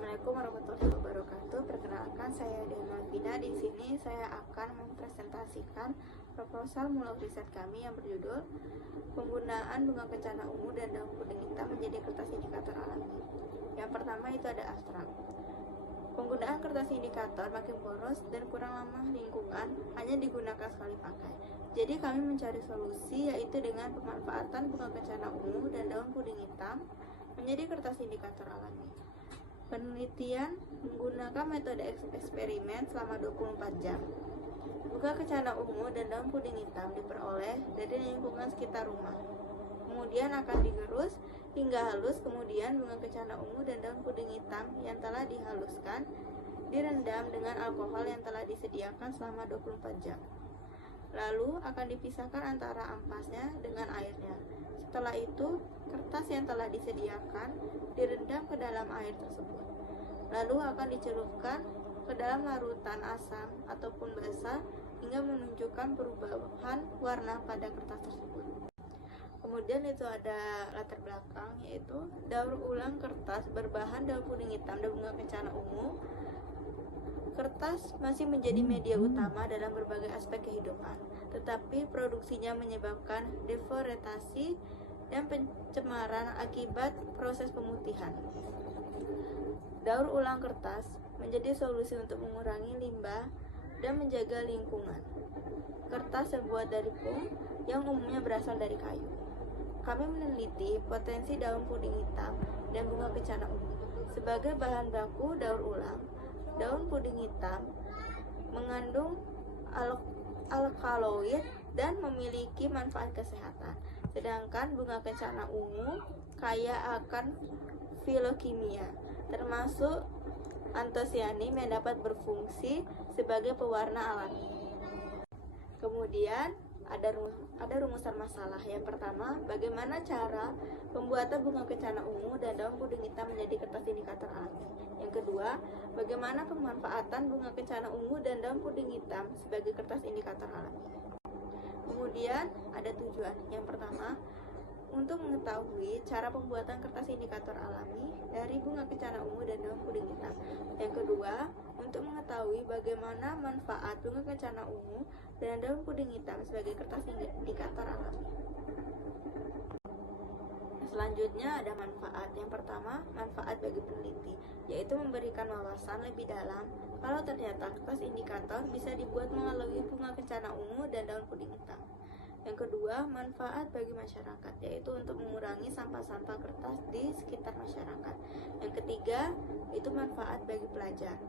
Assalamualaikum warahmatullahi wabarakatuh. Perkenalkan, saya Diana Bina. Di sini saya akan mempresentasikan proposal mulai riset kami yang berjudul Penggunaan bunga kencana ungu dan daun kuning hitam menjadi kertas indikator alami. Yang pertama itu ada abstrak. Penggunaan kertas indikator makin boros dan kurang ramah lingkungan, hanya digunakan sekali pakai. Jadi kami mencari solusi, yaitu dengan pemanfaatan bunga kencana ungu dan daun kuning hitam menjadi kertas indikator alami. Penelitian menggunakan metode eksperimen selama 24 jam. Bunga kencana ungu dan daun kuning hitam diperoleh dari lingkungan sekitar rumah. Kemudian akan digerus hingga halus, kemudian bunga kencana ungu dan daun kuning hitam yang telah dihaluskan direndam dengan alkohol yang telah disediakan selama 24 jam. Lalu akan dipisahkan antara ampasnya dengan airnya. Setelah itu, kertas yang telah disediakan direndam ke dalam air tersebut. Lalu akan dicelupkan ke dalam larutan asam ataupun basah hingga menunjukkan perubahan warna pada kertas tersebut. Kemudian itu ada latar belakang, yaitu daur ulang kertas berbahan daun kuning hitam dan bunga kencana ungu. Kertas masih menjadi media utama dalam berbagai aspek kehidupan, tetapi produksinya menyebabkan deforestasi dan pencemaran akibat proses pemutihan. Daur ulang kertas menjadi solusi untuk mengurangi limbah dan menjaga lingkungan. Kertas terbuat dari pulp yang umumnya berasal dari kayu. Kami meneliti potensi daun kuning hitam dan bunga kencana ungu sebagai bahan baku daur ulang. Daun kuning hitam mengandung alkaloid dan memiliki manfaat kesehatan, sedangkan bunga kencana ungu kaya akan filokimia, termasuk antosianin yang dapat berfungsi sebagai pewarna alami. Kemudian ada rumusan masalah. Yang pertama, bagaimana cara pembuatan bunga kencana ungu dan daun kuning hitam menjadi kertas indikator alami. Yang kedua, bagaimana pemanfaatan bunga kencana ungu dan daun kuning hitam sebagai kertas indikator alami. Kemudian ada tujuan. Yang pertama, untuk mengetahui cara pembuatan kertas indikator alami dari bunga kencana ungu dan daun kuning hitam. Yang kedua, untuk mengetahui bagaimana manfaat bunga kencana ungu dan daun kuning hitam sebagai kertas indikator alami. Selanjutnya ada manfaat. Yang pertama, manfaat bagi peneliti, yaitu memberikan wawasan lebih dalam kalau ternyata kertas indikator bisa dibuat melalui bunga kencana ungu dan daun kuning hitam. Yang kedua, manfaat bagi masyarakat, yaitu untuk mengurangi sampah-sampah kertas di sekitar masyarakat. Yang ketiga, itu manfaat bagi pelajar,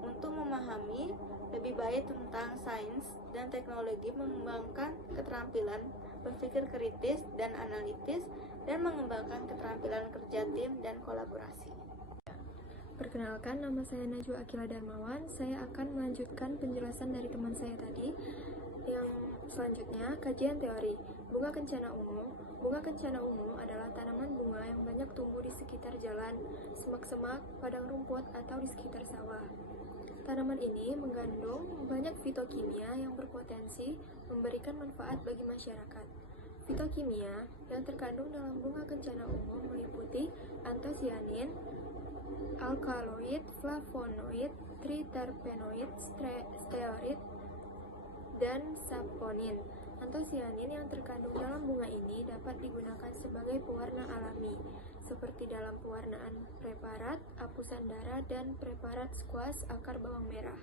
untuk memahami lebih baik tentang sains dan teknologi, mengembangkan keterampilan berpikir kritis dan analitis, dan mengembangkan keterampilan kerja tim dan kolaborasi. Perkenalkan, nama saya Najwa Akila Darmawan. Saya akan melanjutkan penjelasan dari teman saya tadi. Yang selanjutnya, kajian teori. Bunga kencana ungu. Bunga kencana ungu adalah tanaman bunga yang banyak tumbuh di sekitar jalan, semak-semak, padang rumput, atau di sekitar sawah. Tanaman ini mengandung banyak fitokimia yang berpotensi memberikan manfaat bagi masyarakat. Fitokimia yang terkandung dalam bunga kencana ungu meliputi antosianin, alkaloid, flavonoid, triterpenoid, stearoid, dan saponin. Antosianin yang terkandung dalam bunga ini dapat digunakan sebagai pewarna alami, seperti dalam pewarnaan preparat apusan darah dan preparat squash akar bawang merah.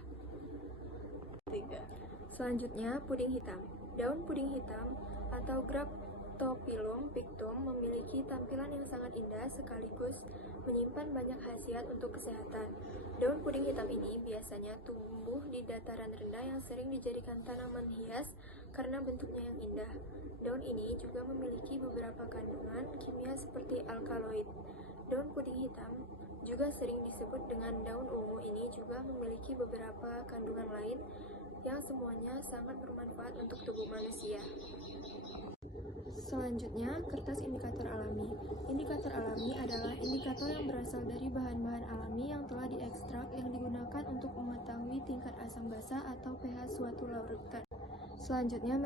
Selanjutnya, puding hitam. Daun puding hitam atau Graptophyllum pictum memiliki tampilan yang sangat indah sekaligus menyimpan banyak khasiat untuk kesehatan. Daun puding hitam ini biasanya tumbuh di dataran rendah yang sering dijadikan tanaman hias karena bentuknya yang indah. Daun ini juga memiliki beberapa kandungan kimia seperti alkaloid. Daun puding hitam juga sering disebut dengan daun ungu. Ini juga memiliki beberapa kandungan lain yang semuanya sangat bermanfaat untuk tubuh manusia. Selanjutnya, kertas indikator alami. Indikator alami adalah indikator yang berasal dari bahan-bahan alami yang telah diekstrak yang digunakan untuk mengetahui tingkat asam basa atau pH suatu larutan. Selanjutnya,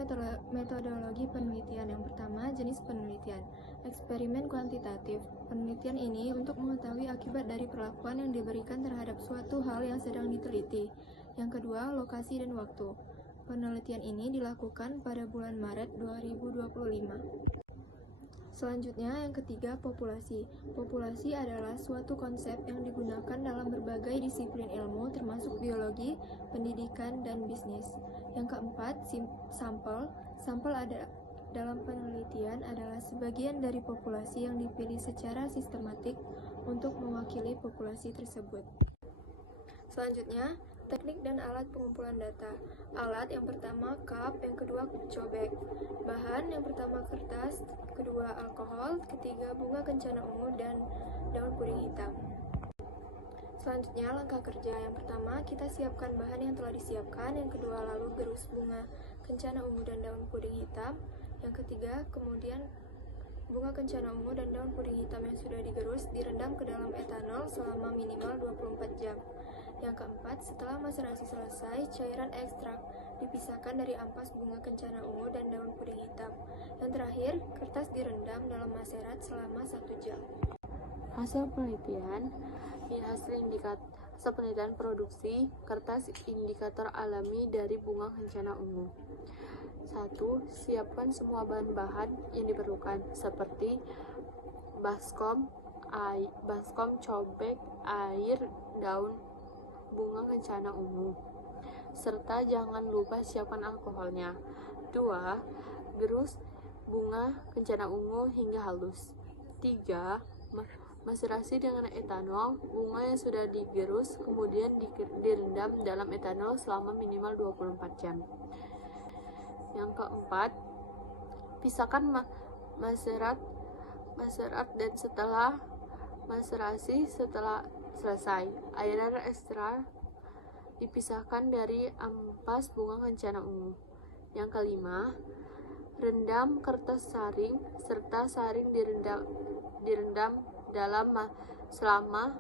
metodologi penelitian. Yang pertama, jenis penelitian. Eksperimen kuantitatif. Penelitian ini untuk mengetahui akibat dari perlakuan yang diberikan terhadap suatu hal yang sedang diteliti. Yang kedua, lokasi dan waktu. Penelitian ini dilakukan pada bulan Maret 2025. Selanjutnya, yang ketiga, populasi. Populasi adalah suatu konsep yang digunakan dalam berbagai disiplin ilmu, termasuk biologi, pendidikan, dan bisnis. Yang keempat, sampel. Sampel dalam penelitian adalah sebagian dari populasi yang dipilih secara sistematik untuk mewakili populasi tersebut. Selanjutnya, teknik dan alat pengumpulan data. Alat yang pertama cup, yang kedua cobek. Bahan yang pertama kertas, kedua alkohol, ketiga bunga kencana ungu dan daun puring hitam. Selanjutnya langkah kerja. Yang pertama kita siapkan bahan yang telah disiapkan, yang kedua lalu gerus bunga kencana ungu dan daun puring hitam, yang ketiga kemudian bunga kencana ungu dan daun puring hitam yang sudah digerus direndam ke dalam etanol selama minimal 24 jam. Yang keempat, setelah maserasi selesai, cairan ekstrak dipisahkan dari ampas bunga kencana ungu dan daun puring hitam. Yang terakhir, kertas direndam dalam maserat selama 1 jam. Hasil penelitian produksi kertas indikator alami dari bunga kencana ungu. 1. Siapkan semua bahan-bahan yang diperlukan seperti baskom, cobek, air, daun bunga kencana ungu, serta jangan lupa siapkan alkoholnya. 2. Gerus bunga kencana ungu hingga halus. 3. Maserasi dengan etanol bunga yang sudah digerus, kemudian direndam dalam etanol selama minimal 24 jam. Yang keempat, pisahkan maserat dan setelah maserasi selesai, airan ekstra dipisahkan dari ampas bunga kencana ungu. Yang kelima, rendam kertas saring serta saring direndam dalam selama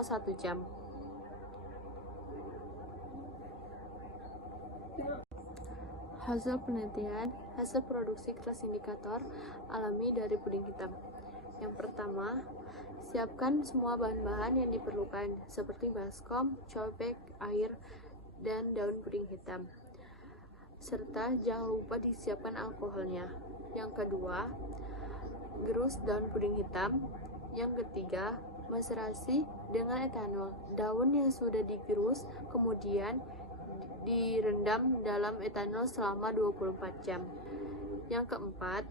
1 jam. Hasil penelitian, hasil produksi kertas indikator alami dari puding hitam. Yang pertama, siapkan semua bahan-bahan yang diperlukan seperti baskom, cobek, air, dan daun puring hitam. Serta jangan lupa disiapkan alkoholnya. Yang kedua, gerus daun puring hitam. Yang ketiga, maserasi dengan etanol. Daun yang sudah digerus kemudian direndam dalam etanol selama 24 jam. Yang keempat,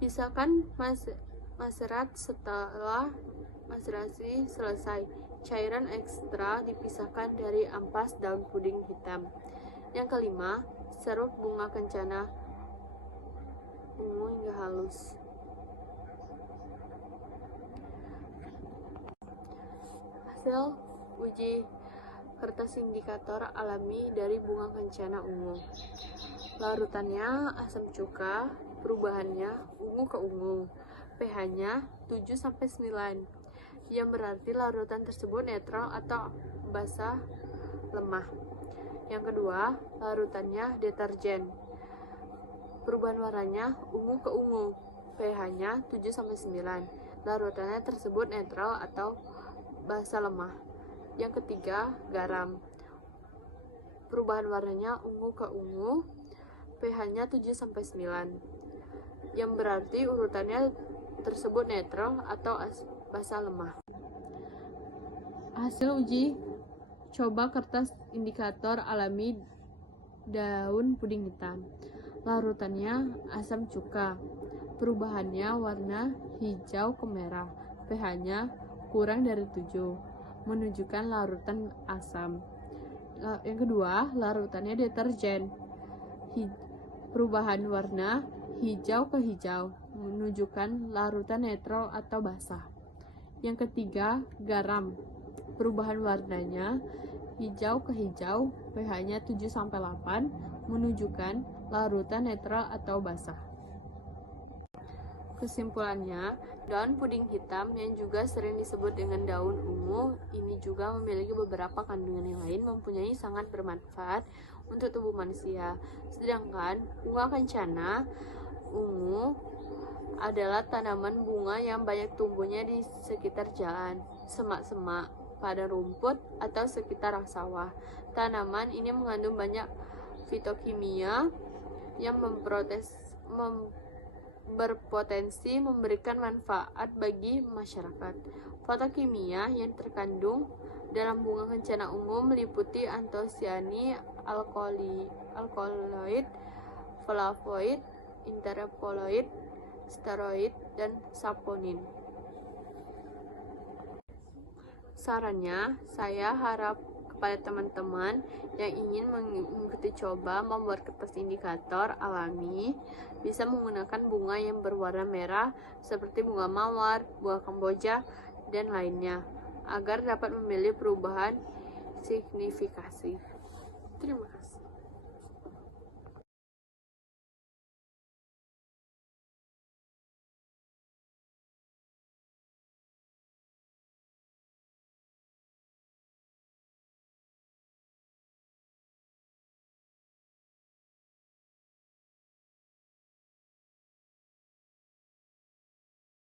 pisahkan maserat setelah maserasi selesai. Cairan ekstra dipisahkan dari ampas daun puding hitam. Yang kelima, serut bunga kencana ungu hingga halus. Hasil uji kertas indikator alami dari bunga kencana ungu. Larutannya asam cuka, perubahannya ungu ke ungu. pH-nya 7-9, yang berarti larutan tersebut netral atau basah lemah. Yang kedua, larutannya deterjen. Perubahan warnanya ungu ke ungu. pH-nya 7-9. Larutannya tersebut netral atau basah lemah. Yang ketiga, garam. Perubahan warnanya ungu ke ungu. pH-nya 7-9. Yang berarti urutannya tersebut netral atau basah lemah. Hasil uji coba kertas indikator alami daun puding hitam. Larutannya asam cuka. Perubahannya warna hijau ke merah. pH-nya kurang dari 7, menunjukkan larutan asam. Yang kedua, larutannya deterjen. Perubahan warna hijau ke hijau, menunjukkan larutan netral atau basah. Yang ketiga, garam. Perubahan warnanya hijau ke hijau, pH-nya 7-8, menunjukkan larutan netral atau basah. Kesimpulannya, daun puding hitam yang juga sering disebut dengan daun ungu ini juga memiliki beberapa kandungan yang lain mempunyai sangat bermanfaat untuk tubuh manusia. Sedangkan bunga kencana ungu adalah tanaman bunga yang banyak tumbuhnya di sekitar jalan, semak-semak, padang rumput, atau sekitar sawah. Tanaman ini mengandung banyak fitokimia yang berpotensi memberikan manfaat bagi masyarakat. Fotokimia yang terkandung dalam bunga kencana ungu meliputi antosiani, alkaloid, flavonoid, interpoloid, steroid, dan saponin. Sarannya, saya harap kepada teman-teman yang ingin mengikuti coba membuat kertas indikator alami bisa menggunakan bunga yang berwarna merah seperti bunga mawar, bunga kamboja, dan lainnya agar dapat memilih perubahan signifikasi. Terima kasih.